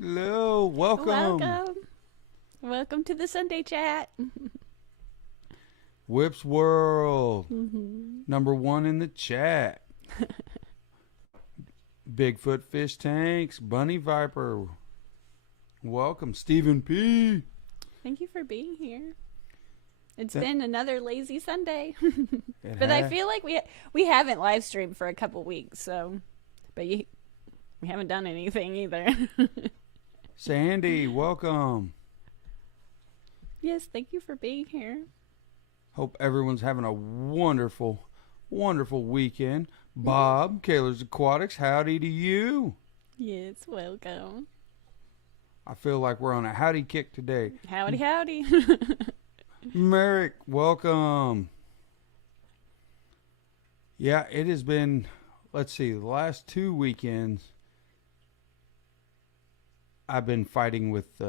Hello, welcome. Welcome to the Sunday chat. Whip's World. #1 in the chat. Bigfoot Fish Tanks. Bunny Viper. Welcome, Stephen P. Thank you for being here. It's been another lazy Sunday. But has. I feel like we haven't live streamed for a couple weeks, so we haven't done anything either. Sandy, welcome. Yes, thank you for being here. Hope everyone's having a wonderful, wonderful weekend. Bob, Kaler's Aquatics, howdy to you. Yes, welcome. I feel like we're on a howdy kick today. Howdy, howdy. Merrick, welcome. Yeah, it has been, let's see, the last 2 weekends, I've been fighting with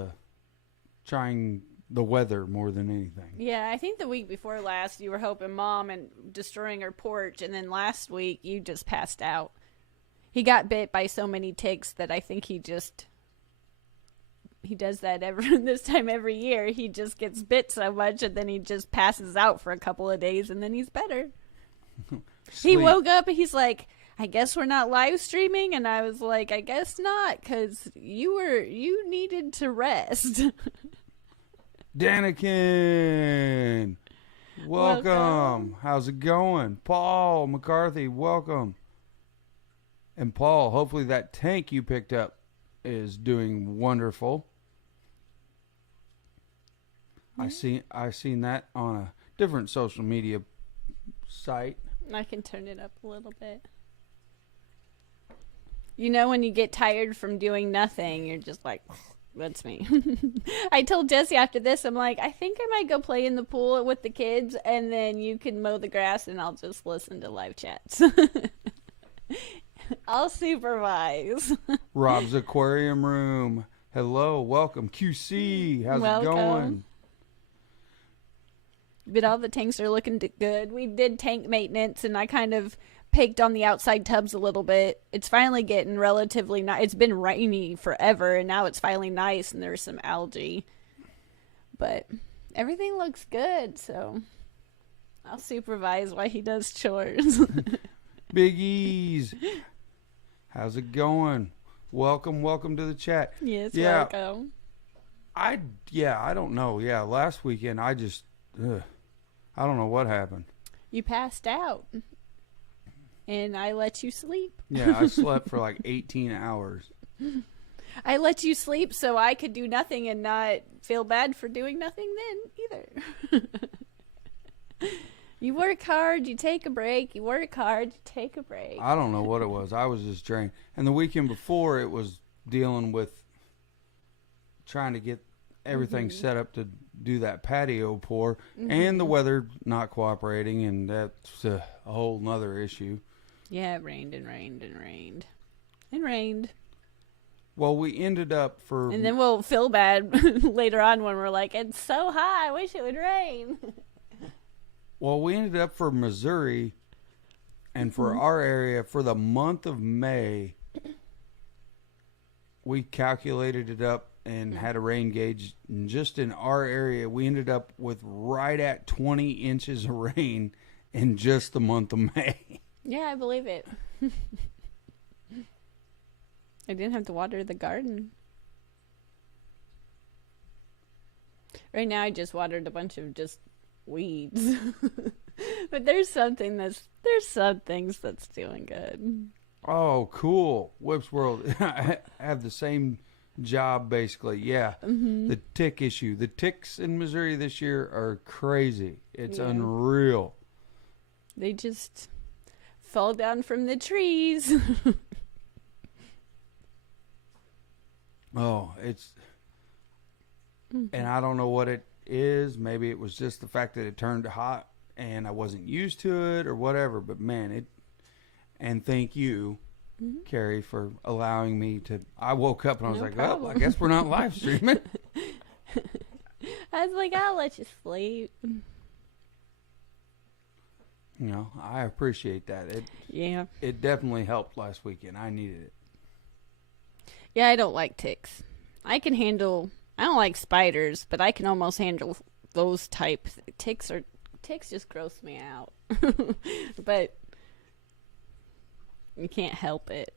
trying the weather more than anything. Yeah, I think the week before last you were helping Mom and destroying her porch, and then last week you just passed out. He got bit by so many ticks that I think he does that this time every year. He just gets bit so much and then he just passes out for a couple of days and then he's better. He woke up and he's like, I guess we're not live streaming, and I was like, I guess not, because you needed to rest. Danikin, welcome. How's it going? Paul McCarthy, welcome. And Paul, hopefully that tank you picked up is doing wonderful. Yeah. I seen that on a different social media site. I can turn it up a little bit. You know, when you get tired from doing nothing, you're just like, that's me. I told Jesse after this, I'm like, I think I might go play in the pool with the kids, and then you can mow the grass, and I'll just listen to live chats. I'll supervise. Rob's Aquarium Room. Hello, welcome. QC, how's it going? But all the tanks are looking good. We did tank maintenance, and I kind of picked on the outside tubs a little bit. It's finally getting relatively nice. It's been rainy forever, and now it's finally nice, and there's some algae. But everything looks good, so I'll supervise while he does chores. Big E's. How's it going? Welcome to the chat. Yes, welcome. I don't know. Yeah, last weekend I just, I don't know what happened. You passed out, and I let you sleep. Yeah, I slept for like 18 hours. I let you sleep so I could do nothing and not feel bad for doing nothing then either. You work hard, you take a break. You work hard, you take a break. I don't know what it was. I was just drained. And the weekend before, it was dealing with trying to get everything set up to do that patio pour, and the weather not cooperating, and that's a whole nother issue. Yeah, it rained and rained and rained and rained. Well, we ended up for... And then we'll feel bad later on when we're like, it's so hot, I wish it would rain. Well, we ended up for Missouri, and for our area, for the month of May, we calculated it up and had a rain gauge. And just in our area, we ended up with right at 20 inches of rain in just the month of May. Yeah, I believe it. I didn't have to water the garden. Right now, I just watered a bunch of just weeds. But there's some things that's doing good. Oh, cool. Whip's World. I have the same job, basically. Yeah. The tick issue. The ticks in Missouri this year are crazy. It's unreal. They just fall down from the trees. Oh, it's... And I don't know what it is. Maybe it was just the fact that it turned hot and I wasn't used to it or whatever. But, man, it... And thank you, Carrie, for allowing me to... I woke up and I was like, problem. oh, I guess we're not live streaming. I was like, I'll let you sleep. You know, I appreciate that. It definitely helped last weekend. I needed it. Yeah, I don't like ticks. I can handle. I don't like spiders, but I can almost handle those type. Ticks just gross me out. But you can't help it.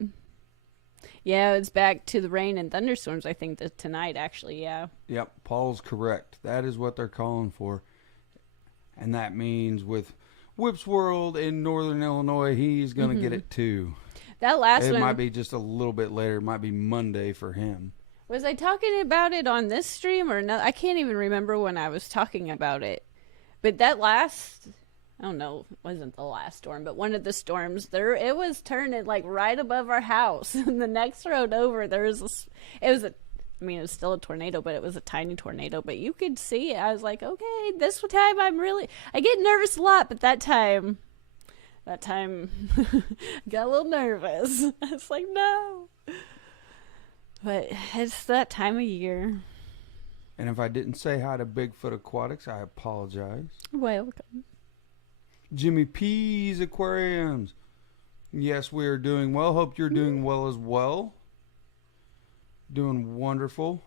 Yeah, it's back to the rain and thunderstorms, I think, tonight, actually, yeah. Yep, Paul's correct. That is what they're calling for. And that means with Whip's World in northern Illinois, he's going to get it too. That last one... It might be just a little bit later. It might be Monday for him. Was I talking about it on this stream or no? I can't even remember when I was talking about it. But that last... I don't know, it wasn't the last storm, but one of the storms, it was turning like right above our house. And the next road over, it was still a tornado, but it was a tiny tornado. But you could see it. I was like, okay, this time I get nervous a lot, but that time I got a little nervous. I was like, no. But it's that time of year. And if I didn't say hi to Bigfoot Aquatics, I apologize. Welcome. Jimmy P's Aquariums. Yes, we are doing well. Hope you're doing well as well. Doing wonderful.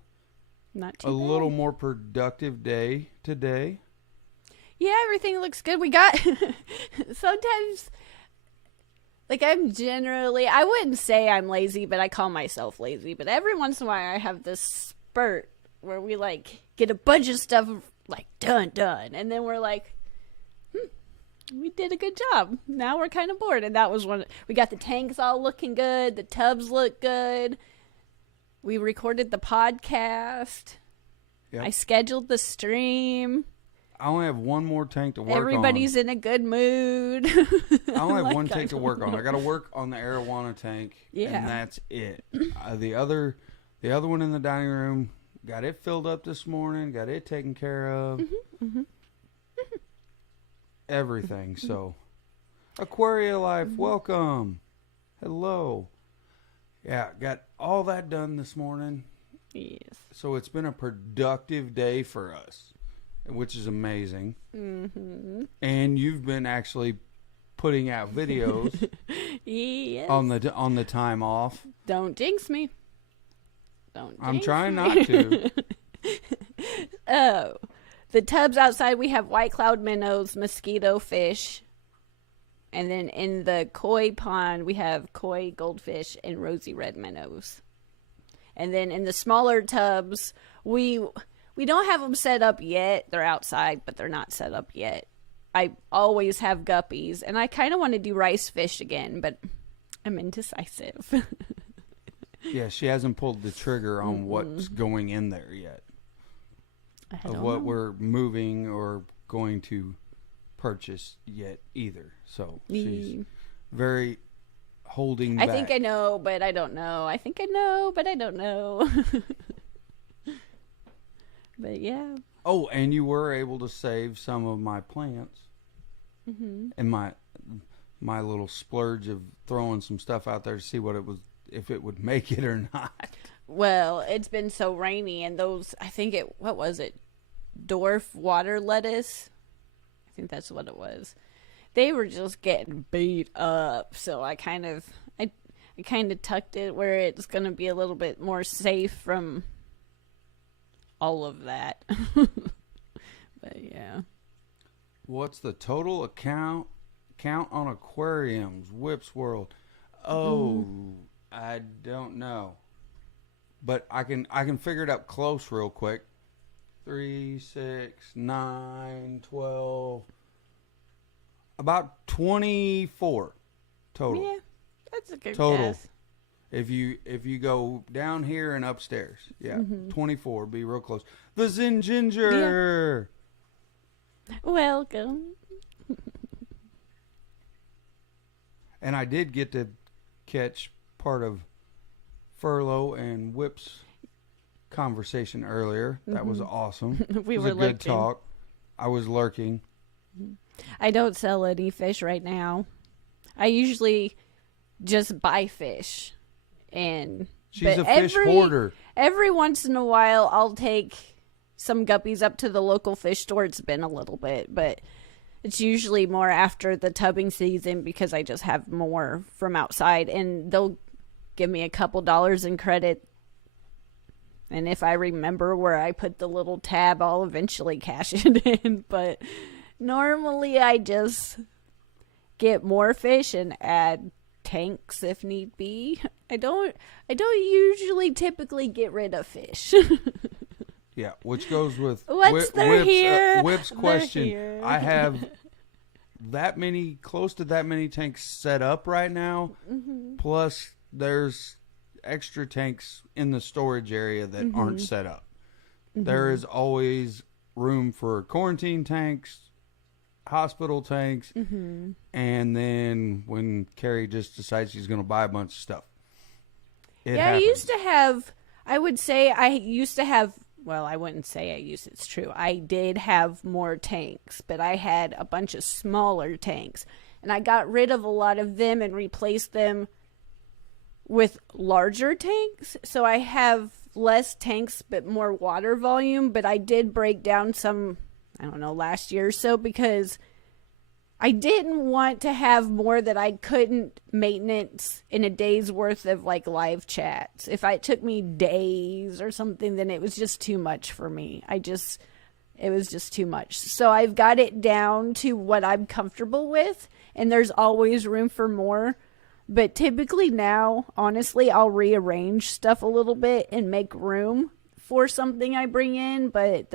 Not too A bad. little more productive day today. Yeah, everything looks good. We got sometimes, like, I wouldn't say I'm lazy, but I call myself lazy. But every once in a while I have this spurt where we like get a bunch of stuff like done. And then we're like, we did a good job. Now we're kind of bored. And that was one. We got the tanks all looking good. The tubs look good. We recorded the podcast. Yep. I scheduled the stream. I only have one more tank to work Everybody's in a good mood. I only have one tank to work on. I got to work on the arowana tank, and that's it. The other one in the dining room, got it filled up this morning. Got it taken care of. Everything. So, Aquaria Life, welcome. Hello. Yeah, got all that done this morning. Yes. So it's been a productive day for us, which is amazing. And you've been actually putting out videos yes. on the time off. Don't jinx me. I'm trying not to. Oh. The tubs outside, we have white cloud minnows, mosquito fish. And then in the koi pond, we have koi goldfish and rosy red minnows. And then in the smaller tubs, we don't have them set up yet. They're outside, but they're not set up yet. I always have guppies, and I kind of want to do rice fish again, but I'm indecisive. Yeah, she hasn't pulled the trigger on what's going in there yet. Of what we're moving or going to purchase yet either. So she's very holding back. I think I know, but I don't know. I think I know, but I don't know. But yeah. Oh, and you were able to save some of my plants. And my little splurge of throwing some stuff out there to see what it was, if it would make it or not. Well, it's been so rainy, and those, what was it? Dwarf water lettuce? I think that's what it was. They were just getting beat up, so I kind of tucked it where it's going to be a little bit more safe from all of that. But yeah. What's the total count on aquariums? Whip's World. Oh, I don't know. But I can figure it up close real quick. 3, 6, 9, 12. About 24 total. Yeah, that's a good total. guess. If you go down here and upstairs, 24. Be real close. The Zen Ginger. Yeah. Welcome. And I did get to catch part of Furlough and Whip's conversation earlier. That was awesome. We it was were a good lurking. talk. I was lurking. I don't sell any fish right now. I usually just buy fish. She's a fish hoarder. Every once in a while, I'll take some guppies up to the local fish store. It's been a little bit, but it's usually more after the tubbing season because I just have more from outside, and they'll give me a couple dollars in credit And if I remember where I put the little tab, I'll eventually cash it in. But normally I just get more fish and add tanks if need be. I don't usually typically get rid of fish. Yeah, which goes with Whip's question. I have close to that many tanks set up right now. Mm-hmm. Plus, there's extra tanks in the storage area that aren't set up. Mm-hmm. There is always room for quarantine tanks, hospital tanks, and then when Carrie just decides she's going to buy a bunch of stuff. I used to have, I wouldn't say I used it's true. I did have more tanks, but I had a bunch of smaller tanks, and I got rid of a lot of them and replaced them with larger tanks. So I have less tanks, but more water volume, but I did break down some, I don't know, last year or so, because I didn't want to have more that I couldn't maintenance in a day's worth of like live chats. If it took me days or something, then it was just too much for me. It was just too much. So I've got it down to what I'm comfortable with, and there's always room for more. But typically now, honestly, I'll rearrange stuff a little bit and make room for something I bring in, but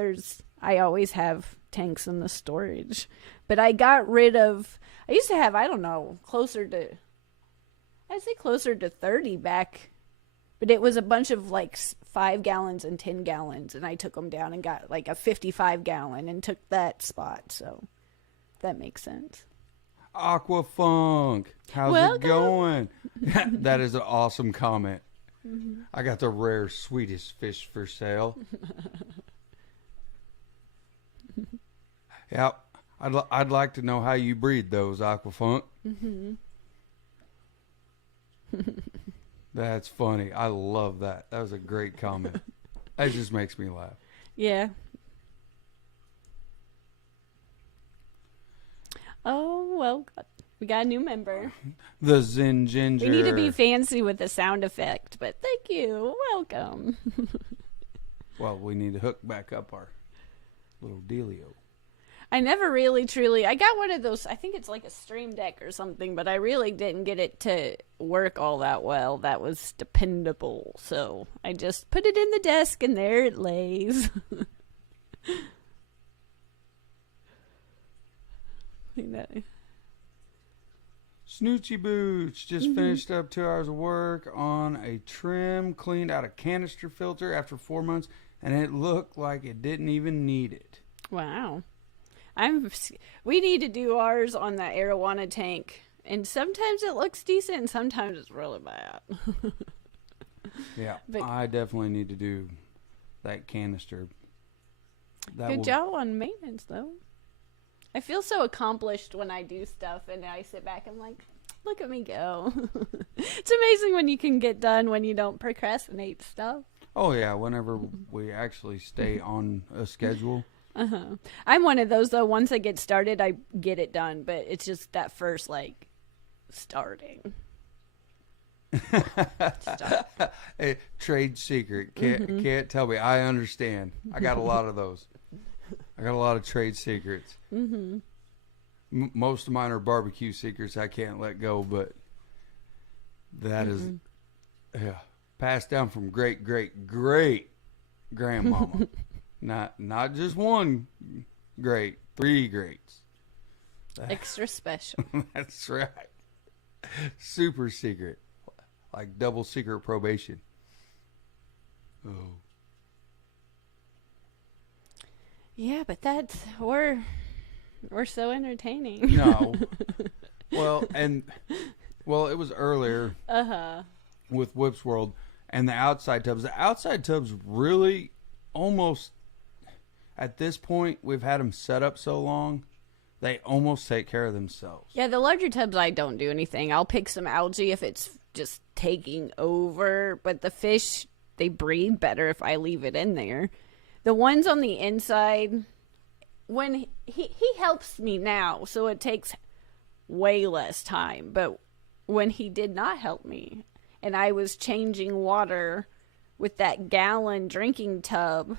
I always have tanks in the storage. But I got rid of, I used to have, I don't know, closer to 30 back, but it was a bunch of like 5 gallons and 10 gallons, and I took them down and got like a 55 gallon and took that spot, so that makes sense. Aquafunk, how's it going? That is an awesome comment. Mm-hmm. I got the rare Swedish fish for sale. Yep. I'd like to know how you breed those, Aquafunk. Mm-hmm. That's funny. I love that. That was a great comment. That just makes me laugh. Yeah. Oh, well, we got a new member. The Zen Ginger. We need to be fancy with the sound effect, but thank you. Welcome. Well, we need to hook back up our little dealio. I never really truly, I got one of those, I think it's like a Stream Deck or something, but I really didn't get it to work all that well. That was dependable. So I just put it in the desk and there it lays. Snoochie Boots just finished up 2 hours of work on a trim, cleaned out a canister filter after 4 months, and it looked like it didn't even need it. Wow. We need to do ours on that arowana tank, and sometimes it looks decent and sometimes it's really bad. Yeah, but I definitely need to do that canister. Good job on maintenance, though. I feel so accomplished when I do stuff and I sit back and I'm like, look at me go. It's amazing when you can get done when you don't procrastinate stuff. Oh, yeah, whenever we actually stay on a schedule. Uh-huh. I'm one of those, though. Once I get started, I get it done, but it's just that first, like, starting. Hey, trade secret. Can't tell me. I understand. I got a lot of those. I got a lot of trade secrets. Mm-hmm. Most of mine are barbecue secrets I can't let go, but that is passed down from great grandmama. Not just one great, 3 greats. Extra special. That's right. Super secret. Like double secret probation. Oh. Yeah, but we're so entertaining. No. Well, it was earlier. With Whip's World and the outside tubs. The outside tubs really almost, at this point, we've had them set up so long, they almost take care of themselves. Yeah, the larger tubs, I don't do anything. I'll pick some algae if it's just taking over, but the fish, they breed better if I leave it in there. The ones on the inside, when he helps me now, so it takes way less time, but when he did not help me and I was changing water with that gallon drinking tub,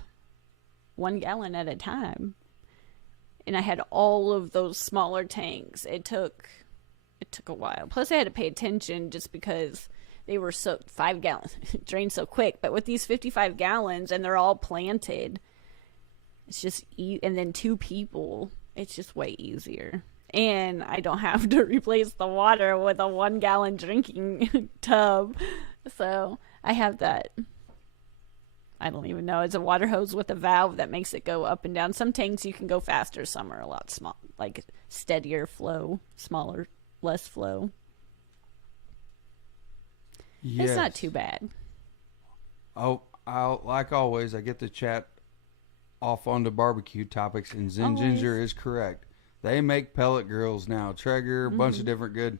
1 gallon at a time. And I had all of those smaller tanks. It took a while. Plus I had to pay attention just because they were 5 gallons drained so quick. But with these 55 gallons and they're all planted, it's just and then 2 people, it's just way easier. And I don't have to replace the water with a 1 gallon drinking tub. So I have that. I don't even know. It's a water hose with a valve that makes it go up and down. Some tanks you can go faster. Some are a lot small, like steadier flow, smaller, less flow. Yes. It's not too bad. Oh, like always, I get to chat off onto barbecue topics, and Zen Ginger is correct. They make pellet grills now. Traeger, a bunch of different good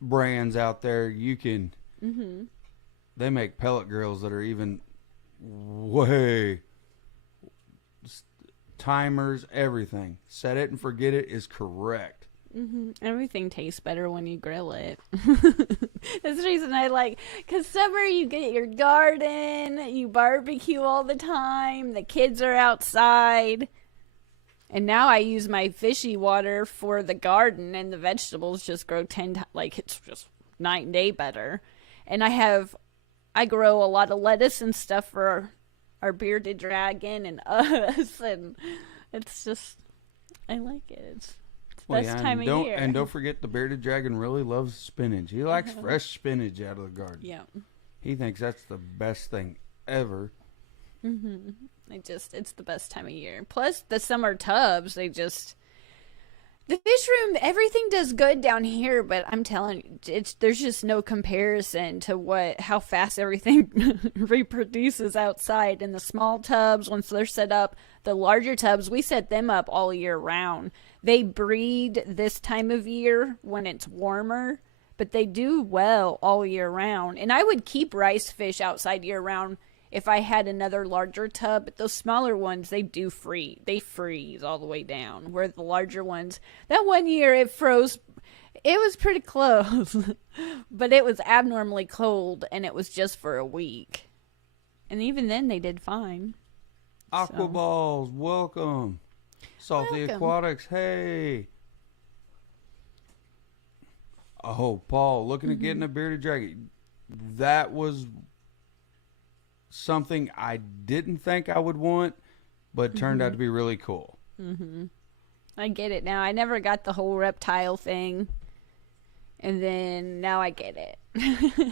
brands out there. You can. They make pellet grills that are even way timers, everything. Set it and forget it is correct. Everything tastes better when you grill it. That's the reason I like, because summer you get your garden, you barbecue all the time, the kids are outside, and now I use my fishy water for the garden, and the vegetables just grow 10 times, like it's just night and day better. And I grow a lot of lettuce and stuff for our bearded dragon and us, and it's just, I like it. It's best time of year. And don't forget, the bearded dragon really loves spinach. He likes fresh spinach out of the garden. Yeah. He thinks that's the best thing ever. It's the best time of year. Plus, the summer tubs, the fish room, everything does good down here, but I'm telling you, there's just no comparison to how fast everything reproduces outside. In the small tubs, once they're set up, the larger tubs, we set them up all year round. They breed this time of year when it's warmer, but they do well all year round. And I would keep rice fish outside year round if I had another larger tub. But those smaller ones, they freeze all the way down. Where the larger ones, that one year it froze. It was pretty close, but it was abnormally cold, and it was just for a week. And even then, they did fine. Aqua Balls, welcome. Salty Aquatics, hey. Oh, Paul, looking at getting a bearded dragon. That was something I didn't think I would want, but turned out to be really cool. I get it now. I never got the whole reptile thing, and then now I get it.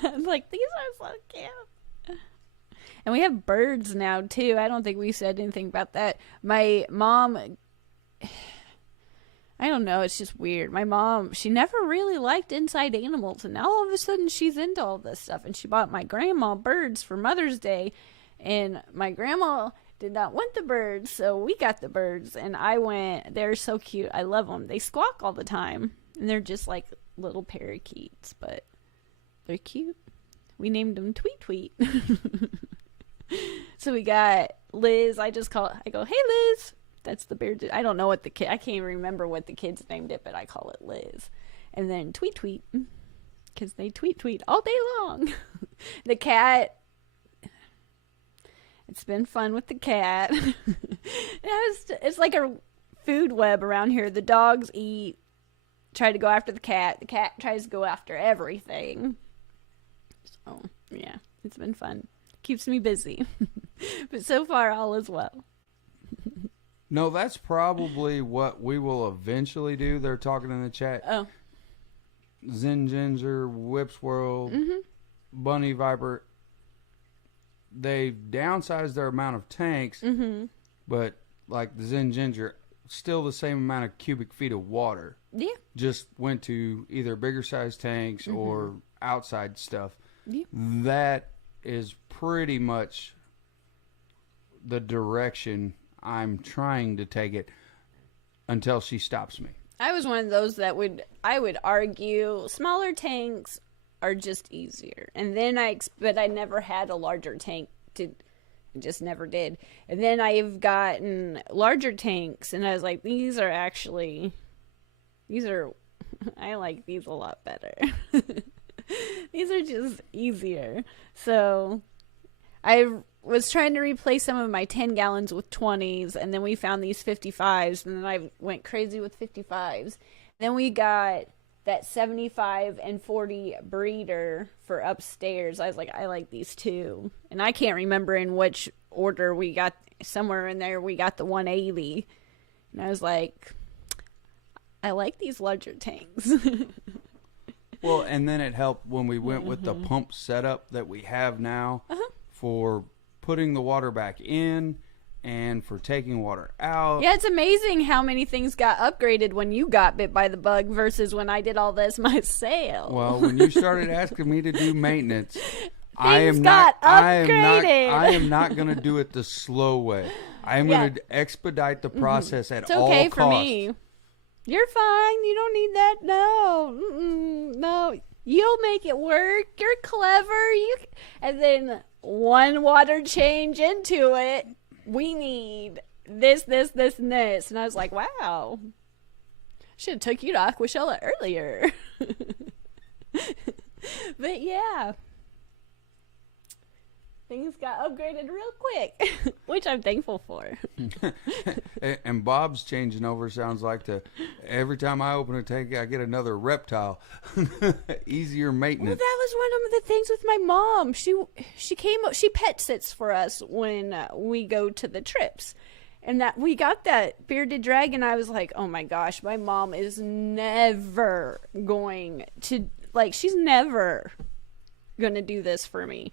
I'm like, these are so cute. And we have birds now too. I don't think we said anything about that. My mom, I don't know, it's just weird. My mom, she never really liked inside animals, and now all of a sudden she's into all this stuff. And she bought my grandma birds for Mother's Day, and my grandma did not want the birds, so we got the birds. And I went, they're so cute. I love them. They squawk all the time, and they're just like little parakeets, but they're cute. We named them Tweet Tweet. So we got Liz. I go, hey Liz. That's the beard. I don't know what I can't even remember what the kids named it, but I call it Liz. And then Tweet Tweet, because they tweet all day long. The cat, it's been fun with the cat. It's like a food web around here. The dogs try to go after the cat. The cat tries to go after everything. So, yeah, it's been fun. Keeps me busy. But so far, all is well. No, that's probably what we will eventually do. They're talking in the chat. Oh. Zen Ginger, Whips World, Bunny Viper. They've downsized their amount of tanks, but like the Zen Ginger, still the same amount of cubic feet of water. Yeah. Just went to either bigger size tanks or outside stuff. Yeah. That is pretty much the direction I'm trying to take it until she stops me. I was one of those that I would argue smaller tanks are just easier. And then but I never had a larger tank just never did. And then I've gotten larger tanks, and I was like, I like these a lot better. These are just easier. So I was trying to replace some of my 10 gallons with 20s, and then we found these 55s, and then I went crazy with 55s. Then we got that 75 and 40 breeder for upstairs. I was like, I like these too. And I can't remember in which order we got, somewhere in there we got the 180. And I was like, I like these larger tanks. Well, and then it helped when we went with the pump setup that we have now for putting the water back in and for taking water out. Yeah, it's amazing how many things got upgraded when you got bit by the bug versus when I did all this myself. Well, when you started asking me to do maintenance, I am got not going to do it the slow way. I am going to expedite the process at all costs. It's okay for me. You're fine. You don't need that. No. No. You'll make it work. You're clever. And then one water change into it, we need this, and this. And I was like, wow. Should have took you to Aquashella earlier. But yeah. Things got upgraded real quick, which I'm thankful for. And Bob's changing over sounds like every time I open a tank, I get another reptile. Easier maintenance. Well, that was one of the things with my mom. She pet sits for us when we go to the trips. And that we got that bearded dragon. I was like, oh my gosh, my mom is never going to, like, she's never going to do this for me.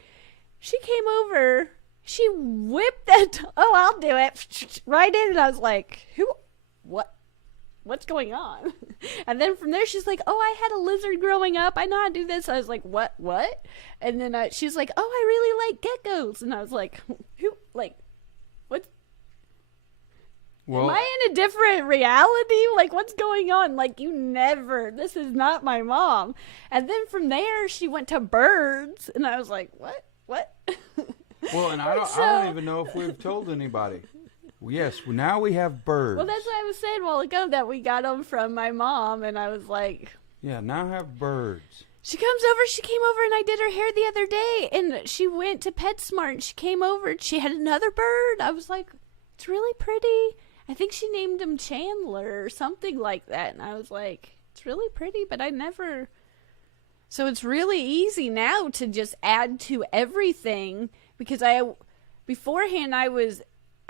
She came over, she whipped that, I'll do it, right in, and I was like, what's going on? And then from there, she's like, I had a lizard growing up, I know how to do this. I was like, what? And then she's like, I really like geckos, and I was like, what? Well, am I in a different reality? Like, what's going on? Like, this is not my mom. And then from there, she went to birds, and I was like, what? Well, and I don't even know if we've told anybody. Yes, now we have birds. Well, that's what I was saying a while ago, that we got them from my mom, and I was like... Yeah, now have birds. She came over, and I did her hair the other day, and she went to PetSmart, and she came over, and she had another bird. I was like, it's really pretty. I think she named him Chandler or something like that, and I was like, it's really pretty, but I never... So it's really easy now to just add to everything, because beforehand I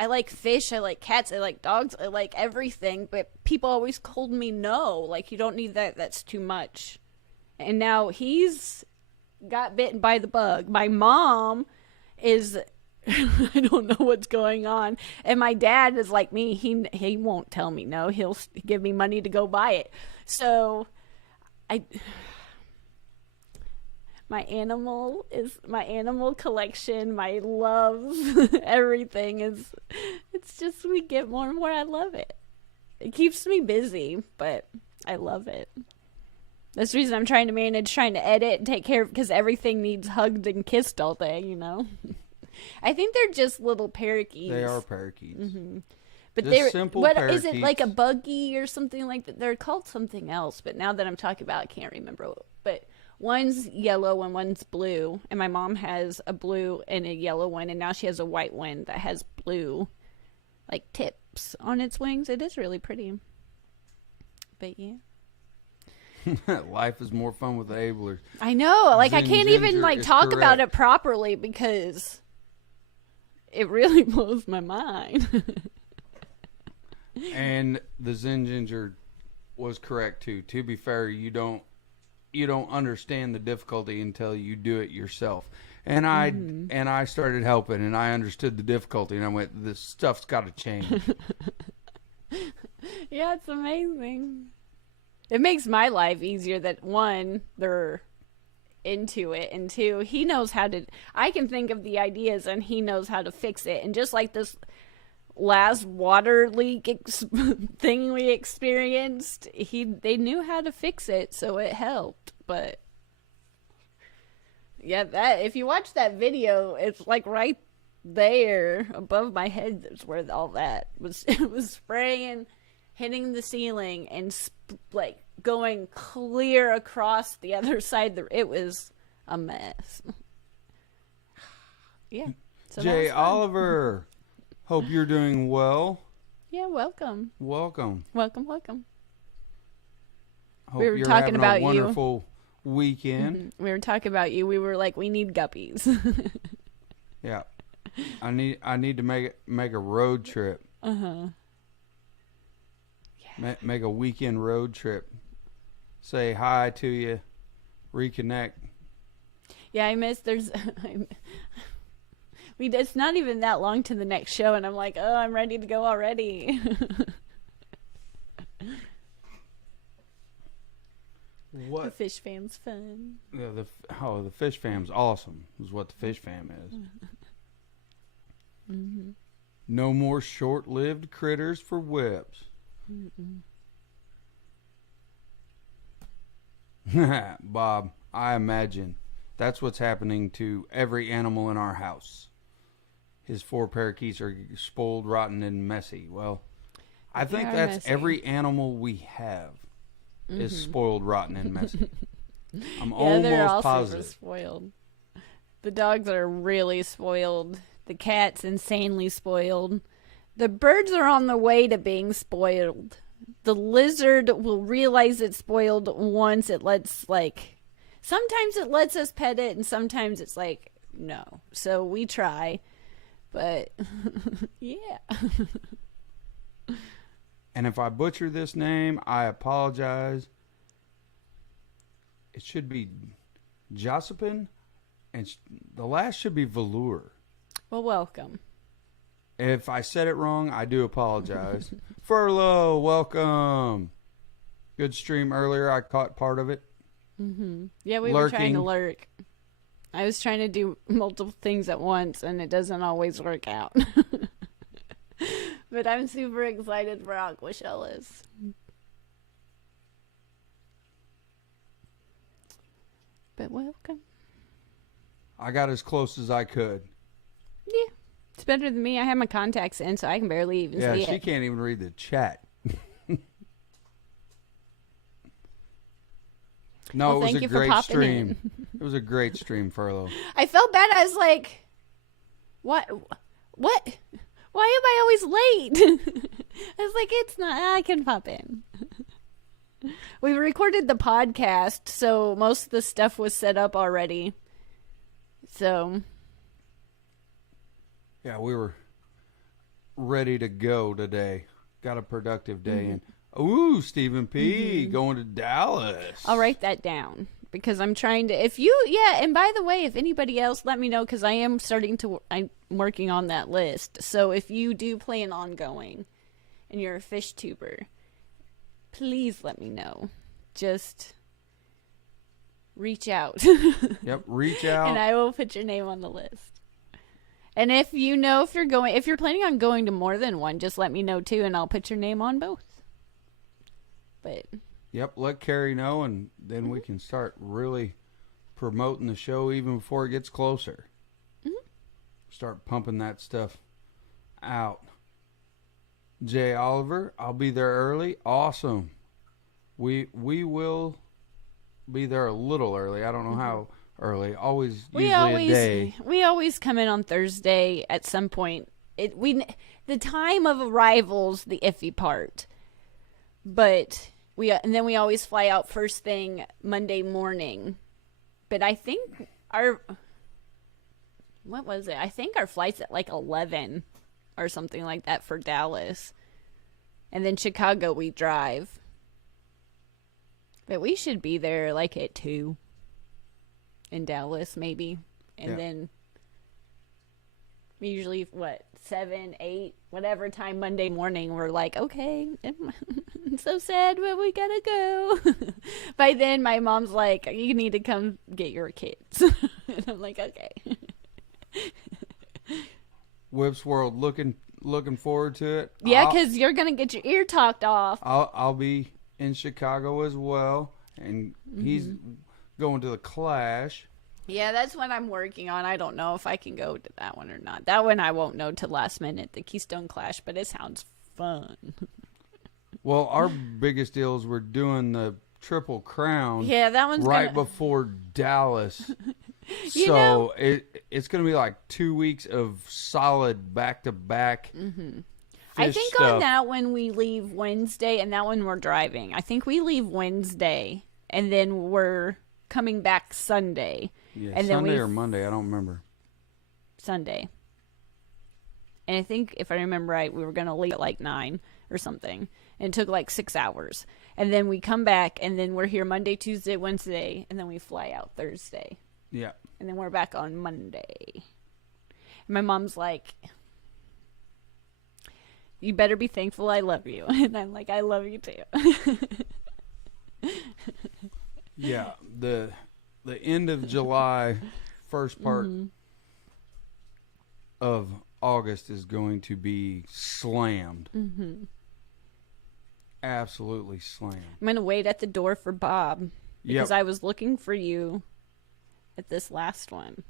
like fish, I like cats, I like dogs, I like everything, but people always told me no, like, you don't need that, that's too much. And now he's got bitten by the bug. My mom is, I don't know what's going on, and my dad is like me, he won't tell me no, he'll give me money to go buy it. So my animal collection, my loves, everything it's just, we get more and more. I love it. It keeps me busy, but I love it. That's the reason I'm trying to manage, trying to edit and take care of, because everything needs hugged and kissed all day, I think they're just little parakeets. They are parakeets. Mm-hmm. But just they're simple parakeets. Is it like a parakeets. buggy or something like that? They're called something else, but now that I'm talking about it, I can't remember. But one's yellow and one's blue, and my mom has a blue and a yellow one, and now she has a white one that has blue, like, tips on its wings. It is really pretty. But yeah. Life is more fun with the ablers. I know. Like, I can't even, Ginger like, is talk about correct. it properly because it really blows my mind. And the Zen Ginger was correct too. To be fair, you don't understand the difficulty until you do it yourself. And I started helping, and I understood the difficulty, and I went, this stuff's got to change. Yeah, it's amazing. It makes my life easier that, one, they're into it, and two, he knows how to, I can think of the ideas and he knows how to fix it. And just like this last water leak thing we experienced, they knew how to fix it, so it helped. But yeah, that, if you watch that video, it's like right there above my head is where all that was. It was spraying, hitting the ceiling, and like going clear across the other side. It was a mess. Yeah. So Jay Oliver, hope you're doing well. Yeah, welcome. Welcome. Welcome, welcome. Hope We were you're talking having about a wonderful weekend. Mm-hmm. We were talking about you. We were like, we need guppies. Yeah. I need to make a road trip. Uh-huh. Yeah. Make a weekend road trip. Say hi to you. Reconnect. Yeah, I miss. It's not even that long to the next show, and I'm like, oh, I'm ready to go already. What? The fish fam's fun. Yeah, the fish fam's awesome. Is what the fish fam is. Mm-hmm. No more short-lived critters for whips. Bob, I imagine that's what's happening to every animal in our house. His 4 parakeets are spoiled, rotten, and messy. Well, I think that's messy. every animal we have is spoiled, rotten, and messy. I'm They're all almost positive. super spoiled. The dogs are really spoiled. The cat's insanely spoiled. The birds are on the way to being spoiled. The lizard will realize it's spoiled once it lets, sometimes it lets us pet it, and sometimes it's like, no. So we try. But, yeah. And if I butcher this name, I apologize. It should be Josephine, and the last should be Velour. Well, welcome. If I said it wrong, I do apologize. Furlough, welcome. Good stream earlier. I caught part of it. Mm-hmm. Yeah, we were trying to lurk. I was trying to do multiple things at once, and it doesn't always work out. But I'm super excited for Aquashellis. But welcome. I got as close as I could. Yeah, it's better than me. I have my contacts in, so I can barely even see it. Yeah, she can't even read the chat. No, Well, it was a great stream. It was a great stream, Furlough. I felt bad. I was like, what? Why am I always late? I was like, it's not. I can pop in. We recorded the podcast, so most of the stuff was set up already. So. Yeah, we were ready to go today. Got a productive day. And ooh, Stephen P. going to Dallas. I'll write that down because I'm trying to. And by the way, if anybody else, let me know because I'm working on that list. So if you do plan on going and you're a fish tuber, please let me know. Just reach out. Yep, reach out. And I will put your name on the list. And if you're planning on going to more than one, just let me know too, and I'll put your name on both. But yep, let Carrie know, and then we can start really promoting the show even before it gets closer. Start pumping that stuff out. Jay Oliver, I'll be there early. Awesome. We will be there a little early. I don't know how early. Usually a day. We always come in on Thursday at some point. The time of arrival's the iffy part. But then we always fly out first thing Monday morning. But I think what was it? I think our flight's at 11 or something like that for Dallas. And then Chicago we drive. But we should be there at 2 in Dallas maybe. And then we usually 7, 8, whatever time Monday morning we're like, okay, I'm so sad, but we gotta go. By then my mom's like, you need to come get your kids. And I'm like, okay. Whips World, looking forward to it. Yeah, because you're gonna get your ear talked off. I'll be in Chicago as well, and he's going to the Clash. Yeah, that's what I'm working on. I don't know if I can go to that one or not. That one I won't know till last minute, the Keystone Clash, but it sounds fun. Well, our biggest deal is we're doing the Triple Crown. Yeah, that one's right before Dallas. You know, it's going to be like 2 weeks of solid back-to-back I fish think stuff. on that one we leave Wednesday, and that one we're driving. I think we leave Wednesday, and then we're coming back Sunday. Yeah, and then Sunday or Monday, I don't remember. Sunday. And I think, if I remember right, we were going to leave at like 9 or something. And it took like 6 hours. And then we come back, and then we're here Monday, Tuesday, Wednesday, and then we fly out Thursday. Yeah. And then we're back on Monday. And my mom's like, you better be thankful I love you. And I'm like, I love you too. Yeah, the end of July, first part of August is going to be slammed. Absolutely slammed. I'm going to wait at the door for Bob because Yep. I was looking for you at this last one.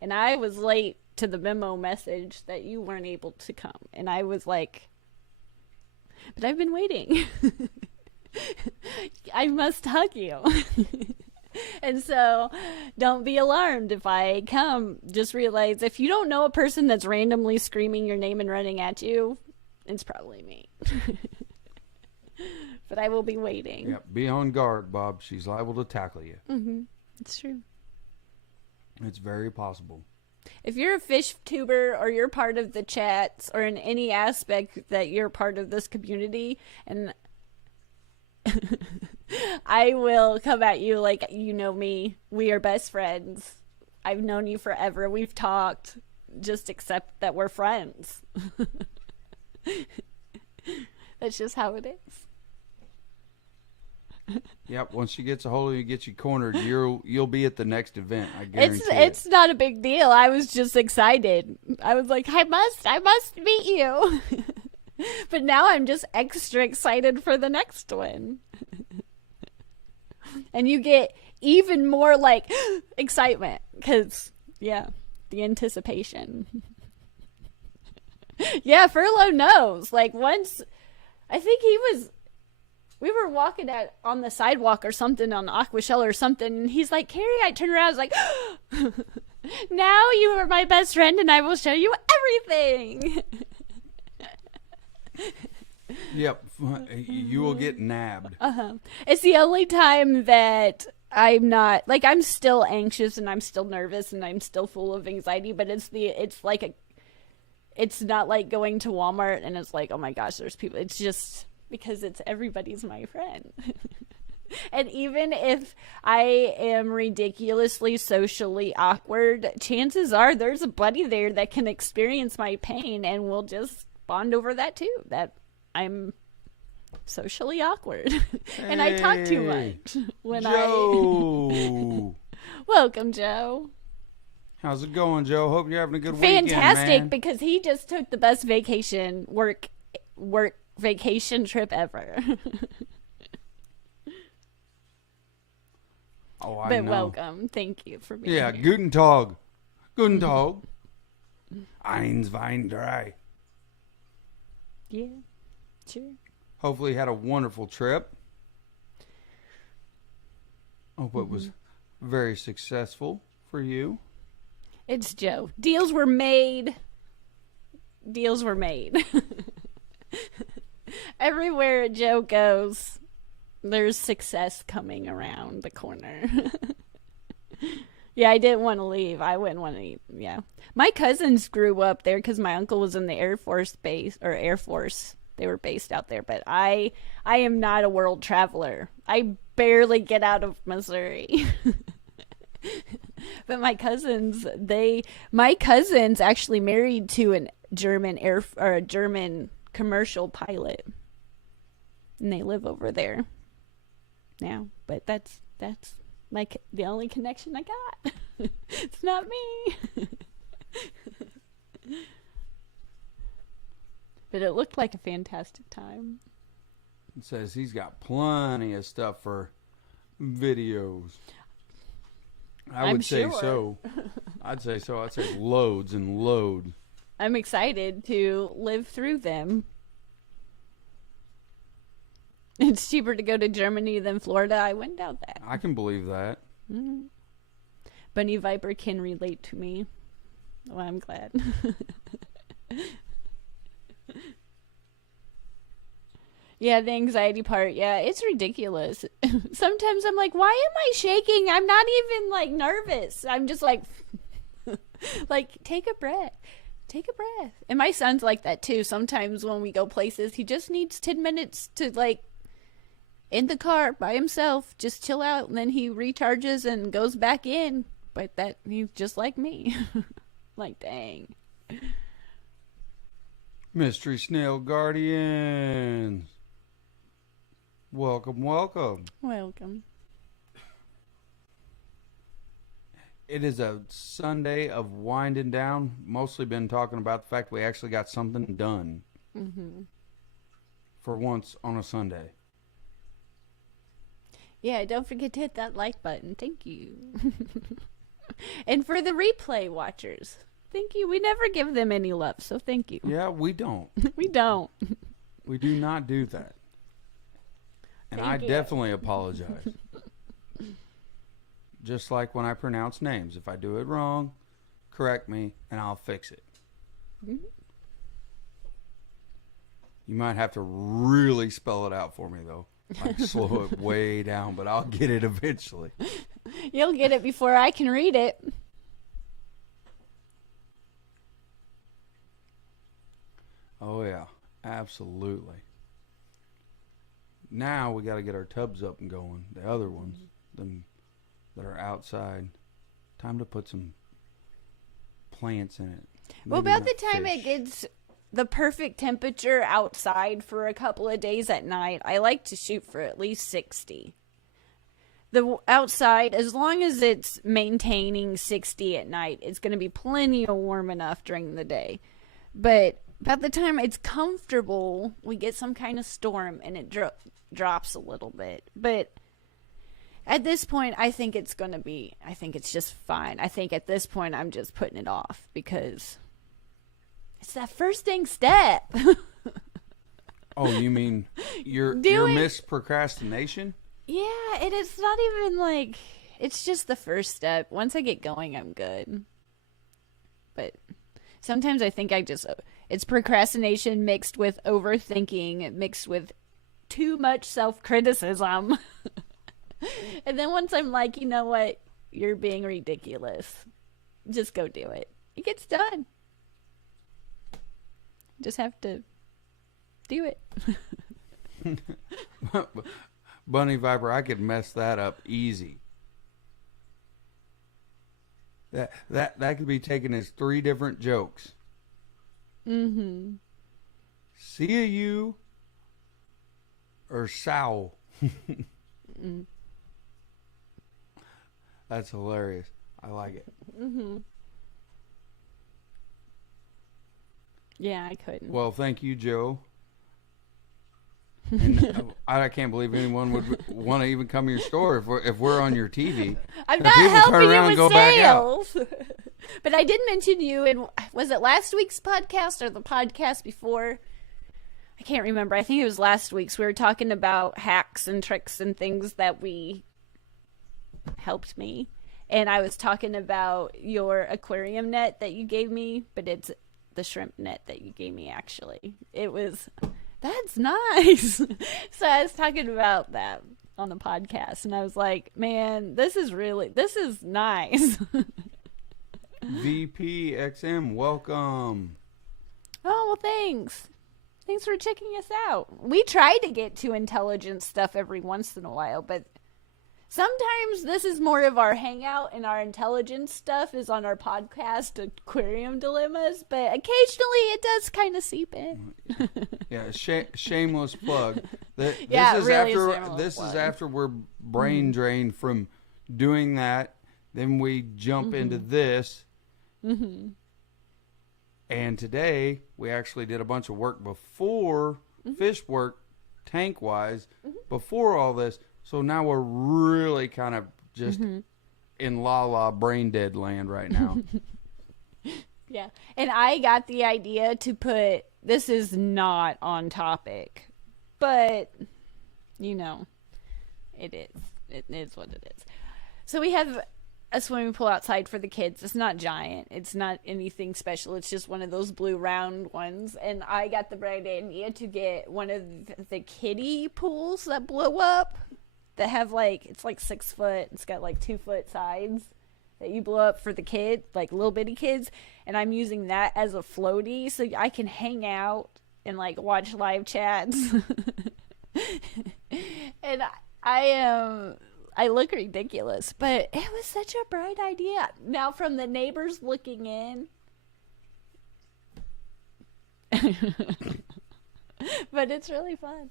And I was late to the memo message that you weren't able to come. And I was like, but I've been waiting. I must hug you. And so don't be alarmed if I come. Just realize if you don't know a person that's randomly screaming your name and running at you, it's probably me. But I will be waiting. Yep. Be on guard, Bob. She's liable to tackle you. It's true. It's very possible. If you're a fish tuber or you're part of the chats or in any aspect that you're part of this community, and I will come at you like you know me. We are best friends. I've known you forever. We've talked. Just accept that we're friends. That's just how it is. Yep. Once she gets a hold of you, gets you cornered, you'll be at the next event. I guarantee It's not a big deal. I was just excited. I was like, I must meet you. But now I'm just extra excited for the next one. And you get even more like excitement because the anticipation. Yeah, Furlough knows. Like once, I think we were walking on the sidewalk or something on Aquashell or something, and he's like, Carrie, I turned around, I was like, now you are my best friend and I will show you everything. Yep. You will get nabbed. It's the only time that I'm not, like, I'm still anxious and I'm still nervous and I'm still full of anxiety, but it's not like going to Walmart and it's like, oh my gosh, there's people. It's just because everybody's my friend. And even if I am ridiculously socially awkward, chances are there's a buddy there that can experience my pain and we'll just bond over that too. That I'm socially awkward. And I talk too much when Joe. Welcome, Joe. How's it going, Joe? Hope you're having a good weekend, Fantastic, man. because he just took the best vacation work vacation trip ever. Oh, I But know. welcome. Thank you for being Yeah, here. guten Tag. Guten Tag. Eins, Wein, drei. Yeah, sure. Hopefully you had a wonderful trip. Hope it was very successful for you. It's Joe. Deals were made. Deals were made. Everywhere Joe goes, there's success coming around the corner. Yeah, I didn't want to leave. I wouldn't want to leave. Yeah. My cousins grew up there because my uncle was in the Air Force base, or Air Force. They were based out there. But I am not a world traveler. I barely get out of Missouri. But my cousins actually married to a German commercial pilot. And they live over there now. But that's the only connection I got. It's not me. But it looked like a fantastic time. It says he's got plenty of stuff for videos. I would say sure. so. I'd say so. I'd say loads and loads. I'm excited to live through them. It's cheaper to go to Germany than Florida. I wouldn't doubt that. I can believe that. Mm-hmm. Bunny Viper can relate to me. Well, I'm glad. Yeah, the anxiety part. Yeah, it's ridiculous. Sometimes I'm like, why am I shaking? I'm not even like nervous. I'm just like, like, take a breath. Take a breath. And my son's like that too. Sometimes when we go places, he just needs 10 minutes to like in the car by himself, just chill out, and then he recharges and goes back in. But that he's just like me. Like, dang. Mystery Snail Guardians. Welcome, welcome. Welcome. It is a Sunday of winding down. Mostly been talking about the fact we actually got something done. Mm-hmm. For once on a Sunday. Yeah, don't forget to hit that like button. Thank you. And for the replay watchers, thank you. We never give them any love, so thank you. Yeah, we don't. We don't. We do not do that. And I definitely apologize. Just like when I pronounce names. If I do it wrong, correct me, and I'll fix it. Mm-hmm. You might have to really spell it out for me, though. Like, slow it way down, but I'll get it eventually. You'll get it before I can read it. Oh, yeah. Absolutely. Now we got to get our tubs up and going. The other ones, them that are outside. Time to put some plants in it. Well, about the time it gets the perfect temperature outside for a couple of days at night, I like to shoot for at least 60. The outside, as long as it's maintaining 60 at night, it's going to be plenty of warm enough during the day. But about the time it's comfortable, we get some kind of storm and it drops a little bit. But at this point, I think it's just fine. I think at this point, I'm just putting it off because it's that first thing step. Oh, you mean your missed procrastination? Yeah, and it's not even like, it's just the first step. Once I get going, I'm good. But sometimes I think it's procrastination mixed with overthinking, mixed with too much self-criticism. And then once I'm like, you know what? You're being ridiculous. Just go do it. It gets done. Just have to do it. Bunny Viper, I could mess that up easy. That could be taken as 3 different jokes. Mm-hmm. See you or sow. Mm. That's hilarious. I like it. Mm-hmm. Yeah, I couldn't. Well, thank you, Joe. And I can't believe anyone would want to even come to your store if we're on your TV. I'm not helping you with sales. But I did mention you in, was it last week's podcast or the podcast before? I can't remember. I think it was last week's. We were talking about hacks and tricks and things that helped me. And I was talking about your aquarium net that you gave me, but it's the shrimp net that you gave me, actually. That's nice. So I was talking about that on the podcast, and I was like, man, this is nice. VPXM, welcome. Oh, well, thanks. Thanks for checking us out. We try to get to intelligent stuff every once in a while, but sometimes this is more of our hangout, and our intelligence stuff is on our podcast, Aquarium Dilemmas, but occasionally it does kind of seep in. Yeah, shameless plug. This is after we're brain drained from doing that. Then we jump into this. Mm-hmm. And today, we actually did a bunch of work before, fish work, tank-wise, before all this. So now we're really kind of just in la-la brain-dead land right now. Yeah. And I got the idea to put, this is not on topic, but, you know, it is. It is what it is. So we have a swimming pool outside for the kids. It's not giant. It's not anything special. It's just one of those blue round ones. And I got the bright idea to get one of the kiddie pools that blow up, that have like, it's like 6 foot. It's got like 2 foot sides that you blow up for the kid, like little bitty kids. And I'm using that as a floaty so I can hang out and like watch live chats. And I look ridiculous, but it was such a bright idea. Now, from the neighbors looking in, but it's really fun.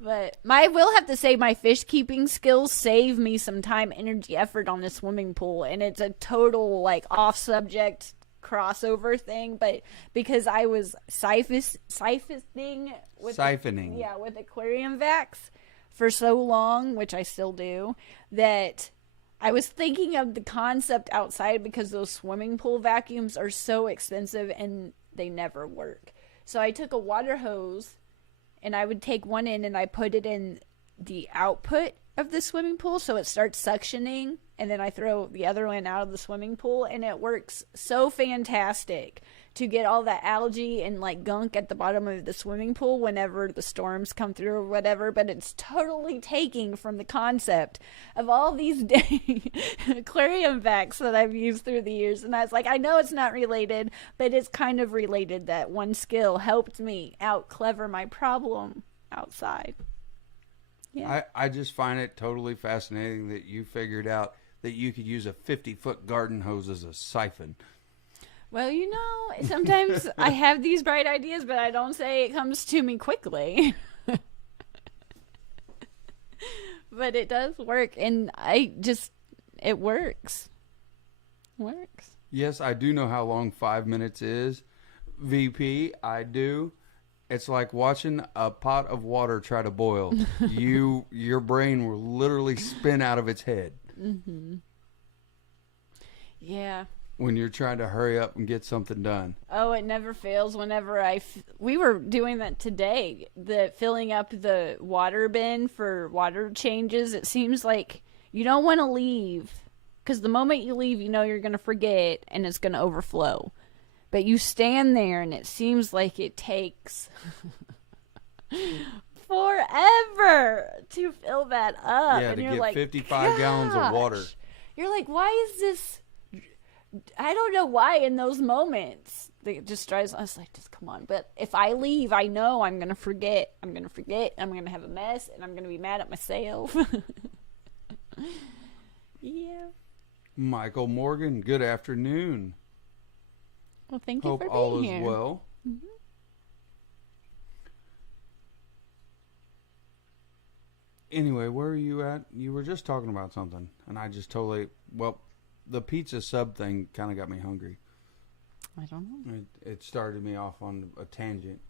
But I will have to say, my fish keeping skills save me some time, energy, effort on the swimming pool, and it's a total like off subject crossover thing. But because I was siphoning with aquarium vacs for so long, which I still do, that I was thinking of the concept outside, because those swimming pool vacuums are so expensive and they never work. So I took a water hose and I would take one in and I put it in the output of the swimming pool so it starts suctioning, and then I throw the other one out of the swimming pool, and it works so fantastic to get all that algae and like gunk at the bottom of the swimming pool whenever the storms come through or whatever. But it's totally taking from the concept of all these aquarium vacs that I've used through the years. And I was like, I know it's not related, but it's kind of related, that one skill helped me out clever my problem outside. Yeah. I just find it totally fascinating that you figured out that you could use a 50-foot garden hose as a siphon. Well, you know, sometimes I have these bright ideas, but I don't say it comes to me quickly. But it does work, and it works. Works. Yes, I do know how long 5 minutes is. VP, I do. It's like watching a pot of water try to boil. Your brain will literally spin out of its head. Mm-hmm. Yeah. When you're trying to hurry up and get something done. Oh, it never fails. Whenever we were doing that today, filling up the water bin for water changes. It seems like you don't want to leave, because the moment you leave, you know you're going to forget and it's going to overflow. But you stand there and it seems like it takes forever to fill that up. Yeah, and to you're get like, 55 gallons of water. You're like, why is this? I don't know why in those moments. It just drives us like, just come on. But if I leave, I know I'm going to forget. I'm going to have a mess, and I'm going to be mad at myself. Yeah. Michael Morgan, good afternoon. Well, thank you Hope for all being is here. well. Mm-hmm. Anyway, where are you at? You were just talking about something, and I just the pizza sub thing kind of got me hungry. I don't know. It started me off on a tangent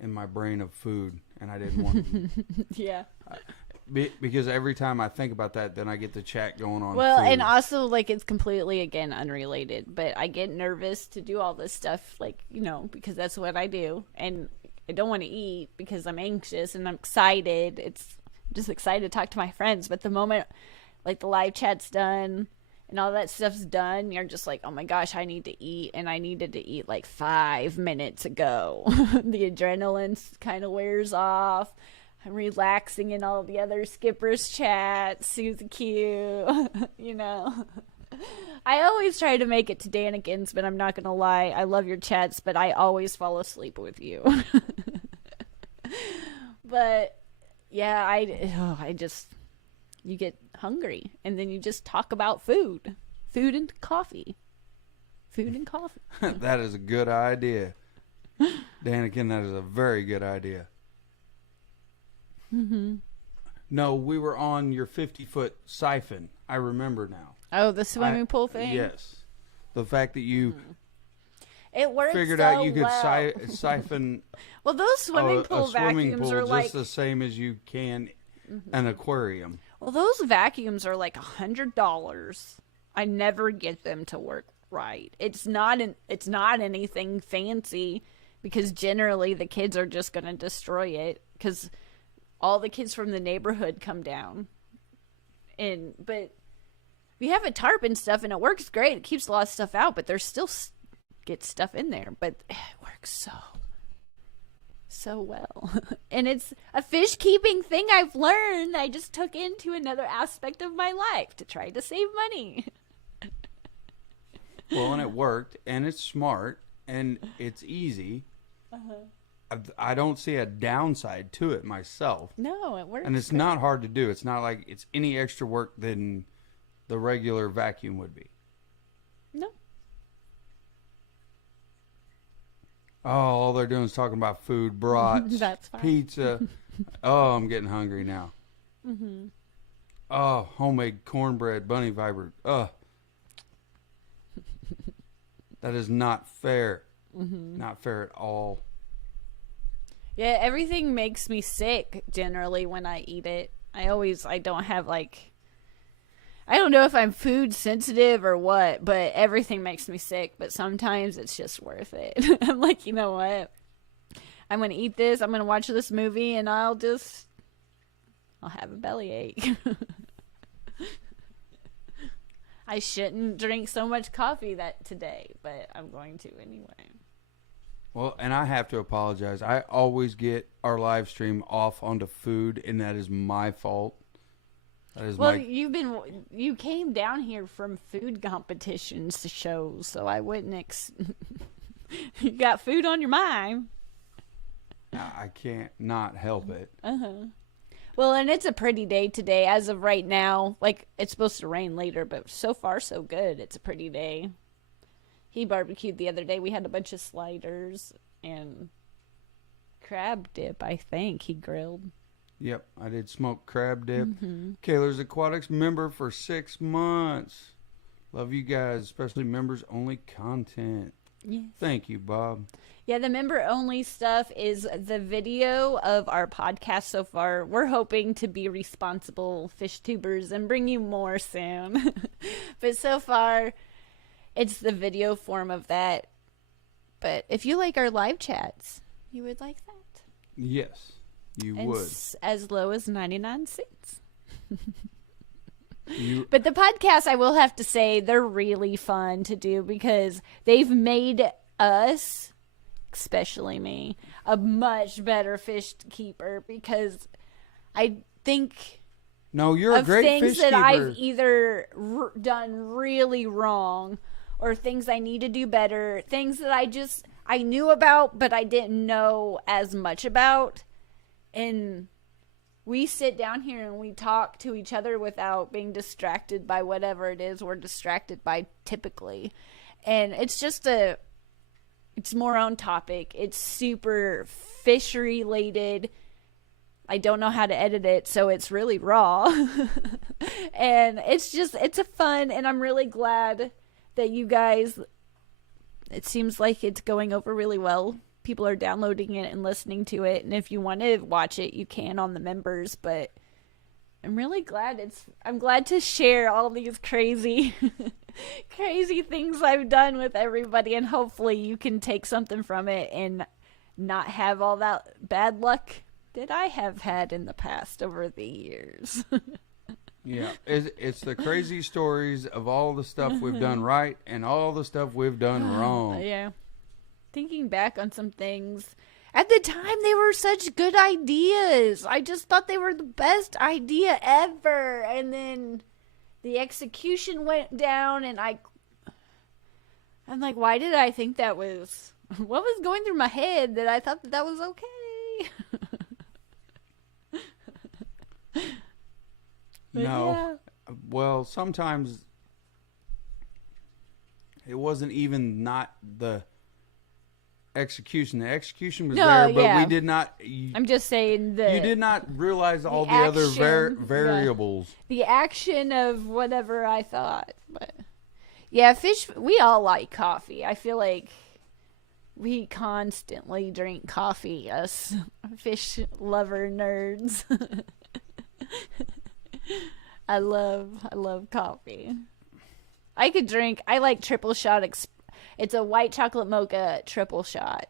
in my brain of food, and I didn't want to. Yeah. Because every time I think about that, then I get the chat going on. Well, food. and also, like, it's completely, again, unrelated, but I get nervous to do all this stuff, like, you know, because that's what I do, and I don't want to eat because I'm anxious and I'm excited. I'm just excited to talk to my friends, but the moment, like, the live chat's done and all that stuff's done, you're just like, oh my gosh, I need to eat, and I needed to eat like 5 minutes ago. The adrenaline kind of wears off. I'm relaxing in all the other skippers chats, Susie Q, you know. I always try to make it to Danikins, but I'm not going to lie. I love your chats, but I always fall asleep with you. But, yeah, you get hungry, and then you just talk about food. Food and coffee. Food and coffee. That is a good idea. Danikin, that is a very good idea. Mm-hmm. No, we were on your 50-foot siphon. I remember now. Oh, the swimming pool thing? Yes. The fact that you it works figured so out you could well. Siphon well, those swimming pool vacuums are just like the same as you can an aquarium. Well, those vacuums are like $100. I never get them to work right. It's not anything fancy, because generally the kids are just going to destroy it, because all the kids from the neighborhood come down. But We have a tarp and stuff, and it works great. It keeps a lot of stuff out, but there's still get stuff in there. But it works so well. And it's a fish keeping thing I've learned. I just took into another aspect of my life to try to save money. Well, and it worked, and it's smart, and it's easy. I don't see a downside to it myself. No, it works. And it's not hard to do. It's not like it's any extra work than the regular vacuum would be. No. Oh, all they're doing is talking about food, brats, That's fine. pizza. Oh, I'm getting hungry now. Oh, homemade cornbread, bunny viber. Ugh. That is not fair. Not fair at all. Yeah, everything makes me sick generally when I eat it. I don't have like, I don't know if I'm food sensitive or what, but everything makes me sick. But sometimes it's just worth it. I'm like, you know what? I'm going to eat this. I'm going to watch this movie and I'll have a bellyache. I shouldn't drink so much coffee today, but I'm going to anyway. Well, and I have to apologize. I always get our live stream off onto food, and that is my fault. That is you came down here from food competitions to shows, so I wouldn't. You got food on your mind. I can't not help it. Well, and it's a pretty day today, as of right now. Like, it's supposed to rain later, but so far so good. It's a pretty day. He barbecued the other day. We had a bunch of sliders and crab dip, I think, he grilled. Yep, I did smoked crab dip. Kaler's Aquatics member for 6 months. Love you guys, especially members only content. Yes. Thank you, Bob. Yeah, the member only stuff is the video of our podcast so far. We're hoping to be responsible fish tubers and bring you more soon. But so far, it's the video form of that. But if you like our live chats, you would like that. Yes, you would. As low as 99 cents. But the podcasts, I will have to say, they're really fun to do because they've made us, especially me, a much better fish keeper because I think no, you're a great things fish that keeper. I've either done really wrong or things I need to do better, things that I knew about but I didn't know as much about. And we sit down here and we talk to each other without being distracted by whatever it is we're distracted by typically. And it's just it's more on topic. It's super fish related. I don't know how to edit it, so it's really raw. And it's a fun, and I'm really glad that you guys, it seems like it's going over really well. People are downloading it and listening to it, and if you want to watch it, you can on the members, but I'm really glad I'm glad to share all these crazy crazy things I've done with everybody, and hopefully you can take something from it and not have all that bad luck that I have had in the past over the years. Yeah, it's the crazy stories of all the stuff we've done right and all the stuff we've done wrong. Yeah. Thinking back on some things, at the time they were such good ideas. I just thought they were the best idea ever. And then the execution went down and I'm like, why did I think that was, what was going through my head that I thought that was okay? No. Yeah. Well, sometimes it wasn't even not the execution. The execution was there, but we did not. I'm just saying that you did not realize all the other variables. The action of whatever I thought. But yeah, fish, we all like coffee. I feel like we constantly drink coffee, us fish lover nerds. I love coffee. I like triple shot. It's a white chocolate mocha triple shot.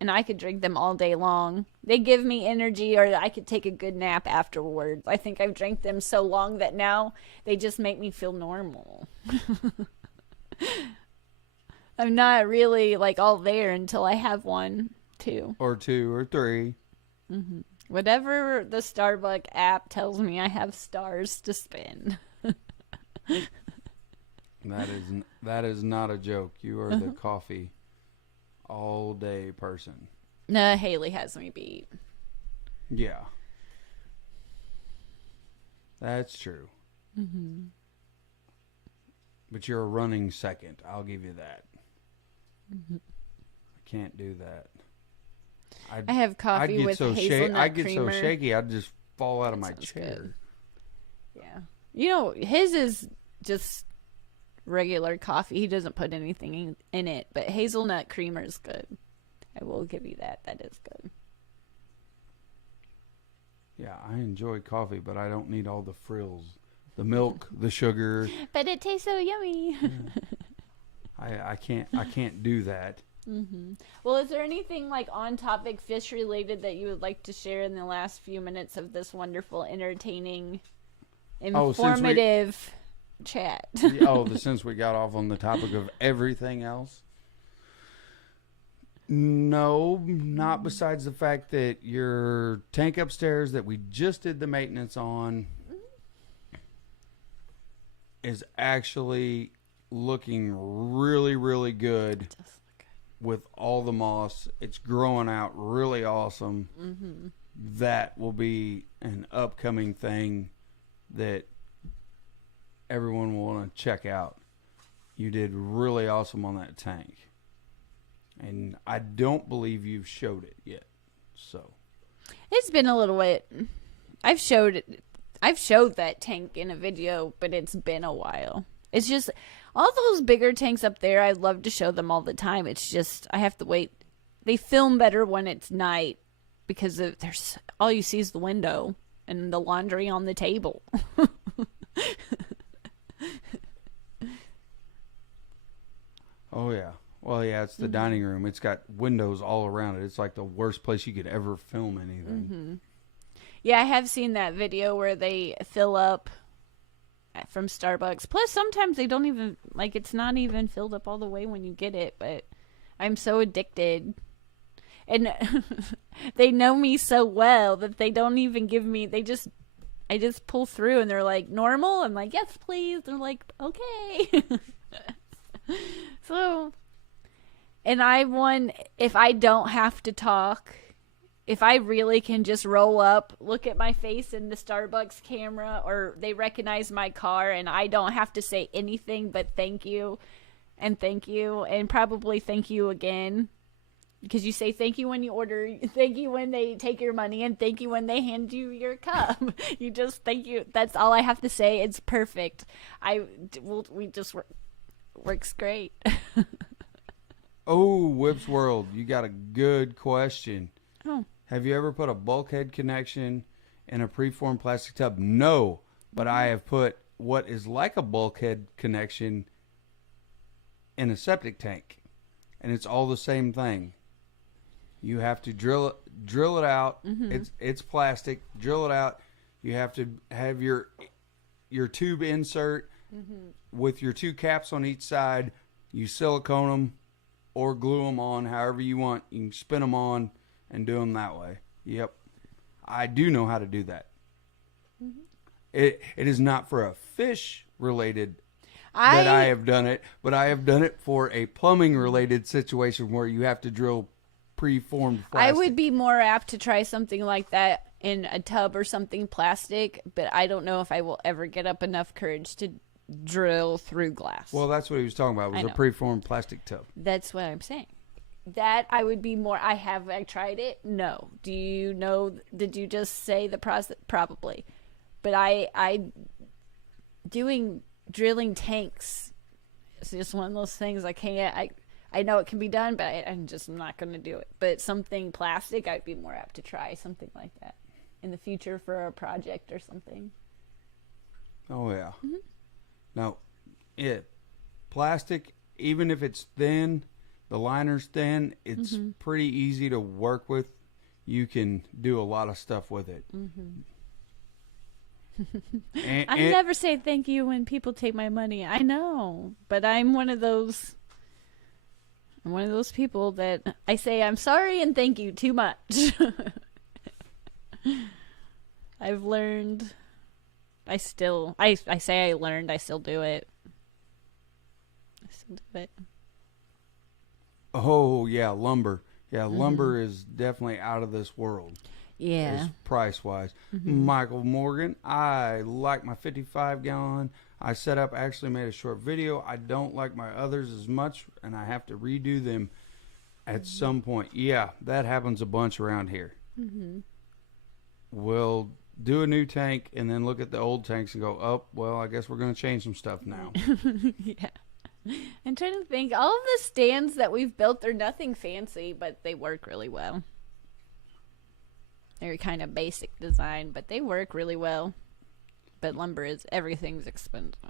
and I could drink them all day long. They give me energy, or I could take a good nap afterwards. I think I've drank them so long that now they just make me feel normal. I'm not really like all there until I have one, two or 3. Mm-hmm. Whatever the Starbucks app tells me, I have stars to spin. That is not a joke. You are the coffee all day person. No, Haley has me beat. Yeah. That's true. Mm-hmm. But you're a running second. I'll give you that. Mm-hmm. I can't do that. I have coffee with hazelnut I'd get creamer. so shaky I'd just fall out of my Sounds chair. good. Yeah. You know, his is just regular coffee. He doesn't put anything in it, but hazelnut creamer is good. I will give you that. That is good. Yeah, I enjoy coffee, but I don't need all the frills. The milk, the sugar. But it tastes so yummy. Yeah. I can't do that. Mm-hmm. Well, is there anything like on topic fish related that you would like to share in the last few minutes of this wonderful, entertaining, informative chat? Since we got off on the topic of everything else. No, not besides the fact that your tank upstairs that we just did the maintenance on is actually looking really, really good. With all the moss, it's growing out really awesome. Mm-hmm. That will be an upcoming thing that everyone will want to check out. You did really awesome on that tank. And I don't believe you've showed it yet. So it's been a little bit. I've showed that tank in a video, but it's been a while. It's just all those bigger tanks up there. I love to show them all the time. It's just I have to wait. They film better when it's night because there's all you see is the window and the laundry on the table. Oh yeah. Well, yeah, it's the dining room. It's got windows all around it. It's like the worst place you could ever film anything. Mm-hmm. Yeah, I have seen that video where they fill up from Starbucks. Plus, sometimes they don't even, like, it's not even filled up all the way when you get it, but I'm so addicted. And they know me so well that they don't even give me, I just pull through and they're like, normal? I'm like, yes, please. They're like, okay. So, and if I don't have to talk, if I really can just roll up, look at my face in the Starbucks camera, or they recognize my car and I don't have to say anything but thank you, and probably thank you again. Because you say thank you when you order, thank you when they take your money, and thank you when they hand you your cup. You just thank you. That's all I have to say. It's perfect. Works great. Oh, Whip's World, you got a good question. Oh. Have you ever put a bulkhead connection in a preformed plastic tub? No, but I have put what is like a bulkhead connection in a septic tank, and it's all the same thing. You have to drill it out. Mm-hmm. It's plastic. Drill it out. You have to have your tube insert with your two caps on each side. You silicone them or glue them on however you want. You can spin them on and do them that way. Yep. I do know how to do that. Mm-hmm. It is not for a fish related that I have done it, but I have done it for a plumbing related situation where you have to drill preformed plastic. I would be more apt to try something like that in a tub or something plastic, but I don't know if I will ever get up enough courage to drill through glass. Well, that's what he was talking about, was a preformed plastic tub. That's what I'm saying. That I would be more, I tried it? No. Do you know, did you just say the process? Probably. But drilling tanks, it's just one of those things I know it can be done, but I'm just not going to do it. But something plastic, I'd be more apt to try something like that in the future for a project or something. Oh, yeah. Mm-hmm. Now, plastic, even if it's thin, the liner's thin, it's pretty easy to work with. You can do a lot of stuff with it. I never say thank you when people take my money. I know, but I'm one of those people that I say I'm sorry and thank you too much. I've learned. I still learned. I still do it. Oh yeah, lumber. Yeah, lumber is definitely out of this world. Yeah. Price wise. Michael Morgan, I like my 55-gallon. I actually made a short video. I don't like my others as much, and I have to redo them at some point. Yeah, that happens a bunch around here. We'll do a new tank and then look at the old tanks and go, oh, well, I guess we're going to change some stuff now. Yeah. I'm trying to think. All of the stands that we've built, they're nothing fancy, but they work really well. They're kind of basic design, but they work really well. But everything's expensive.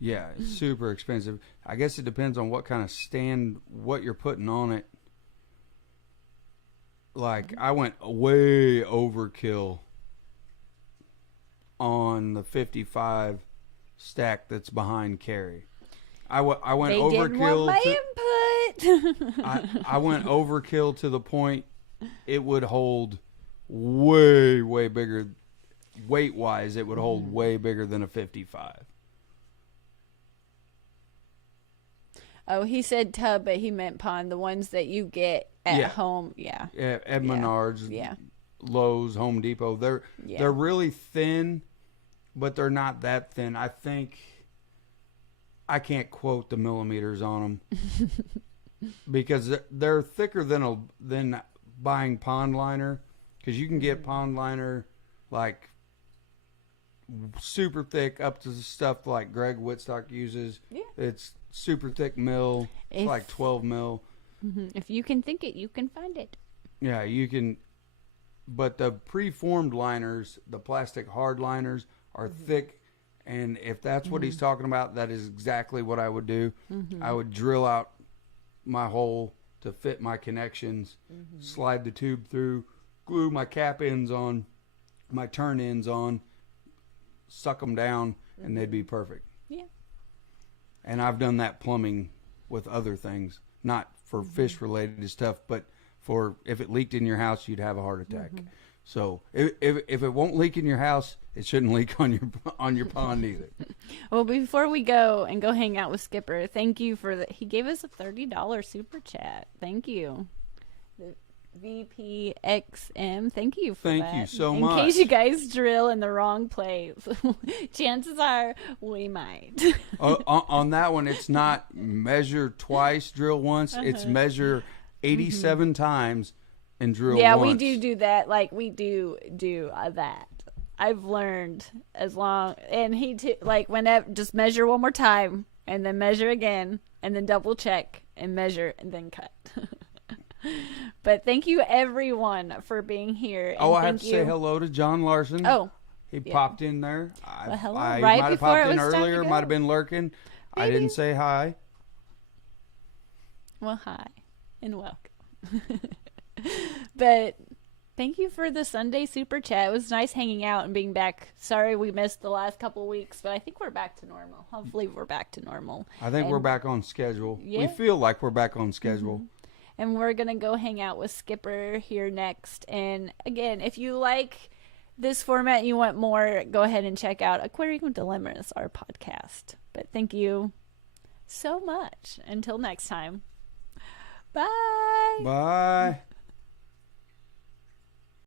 Yeah, it's super expensive. I guess it depends on what kind of stand, what you're putting on it. Like, I went way overkill on the 55 stack that's behind Carrie. I went overkill. I went overkill to the point it would hold way, way bigger. Weight-wise, it would hold way bigger than a 55. Oh, he said tub, but he meant pond. The ones that you get at home. Yeah. Yeah, at Menards, Lowe's, Home Depot. They're really thin, but they're not that thin. I think I can't quote the millimeters on them because they're thicker than buying pond liner, because you can get pond liner like super thick up to the stuff like Greg Whitstock uses. Yeah. It's super thick mill. It's like 12 mil. If you can think it, you can find it. Yeah, you can. But the preformed liners, the plastic hard liners, are thick. And if that's what he's talking about, that is exactly what I would do. I would drill out my hole to fit my connections, slide the tube through, glue my cap ends on, my turn ends on, suck them down, and they'd be perfect. Yeah. And I've done that plumbing with other things, not for fish related stuff, but for if it leaked in your house, you'd have a heart attack. So if it won't leak in your house, it shouldn't leak on your pond either. Well, before we go and go hang out with Skipper, thank you for he gave us a $30 super chat. Thank you. The VPXM, thank you for that. Thank you so much. In case you guys drill in the wrong place, chances are we might. On that one, it's not measure twice, drill once. It's measure 87 times and drill once. Yeah, we do that. Like, we do that. I've learned whenever, just measure one more time and then measure again and then double check and measure and then cut. But thank you everyone for being here. And I have to say hello to John Larson. Oh, he popped in there. Well, hello. I Right might have before popped it in was time to earlier. go. Might have been lurking. Maybe. I didn't say hi. Well, hi and welcome. But thank you for the Sunday super chat. It was nice hanging out and being back. Sorry we missed the last couple of weeks, but I think we're back to normal. Hopefully we're back to normal. I think we're back on schedule. Yeah. We feel like we're back on schedule. And we're going to go hang out with Skipper here next. And again, if you like this format and you want more, go ahead and check out Aquarium Dilemmas, our podcast. But thank you so much. Until next time. Bye. Bye.